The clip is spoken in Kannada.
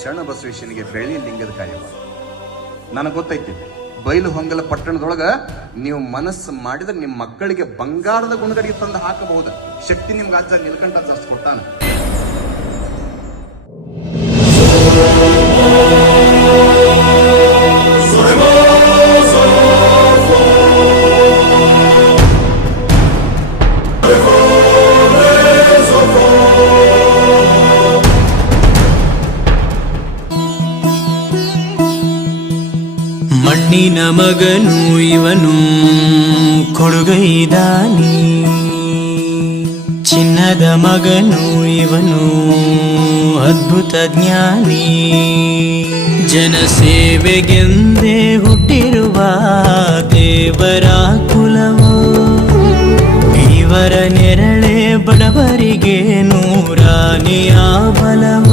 ಶರಣಬಸವೇಶ್ವರನಿಗೆ ಬೆಳ್ಳಿ ಲಿಂಗದ ಕಾರ್ಯವ. ನನಗೆ ಗೊತ್ತೈತಿ, ಬೈಲು ಹೊಂಗಲ ಪಟ್ಟಣದೊಳಗ ನೀವು ಮನಸ್ಸು ಮಾಡಿದ್ರೆ ನಿಮ್ಮ ಮಕ್ಕಳಿಗೆ ಬಂಗಾರದ ಗುಣಗಡಿಗೆ ತಂದು ಹಾಕಬಹುದು. ಶಕ್ತಿ ನಿಮ್ಗೆ ಅಜ್ಜ ನಿಲ್ಕಂಠ ಅಜ್ಜ ಕೊಟ್ಟಾನ. ಮಣ್ಣಿನ ಮಗನು ಇವನು ಕೊಡುಗೈದಾನಿ, ಚಿನ್ನದ ಮಗನು ಇವನು ಅದ್ಭುತ ಜ್ಞಾನಿ. ಜನಸೇವೆಗೆಂದೇ ಹುಟ್ಟಿರುವ ದೇವರ ಕುಲವು, ಇವರ ನೆರಳೆ ಬಡವರಿಗೆ ನೂರಾನೆಯ ಬಲವು.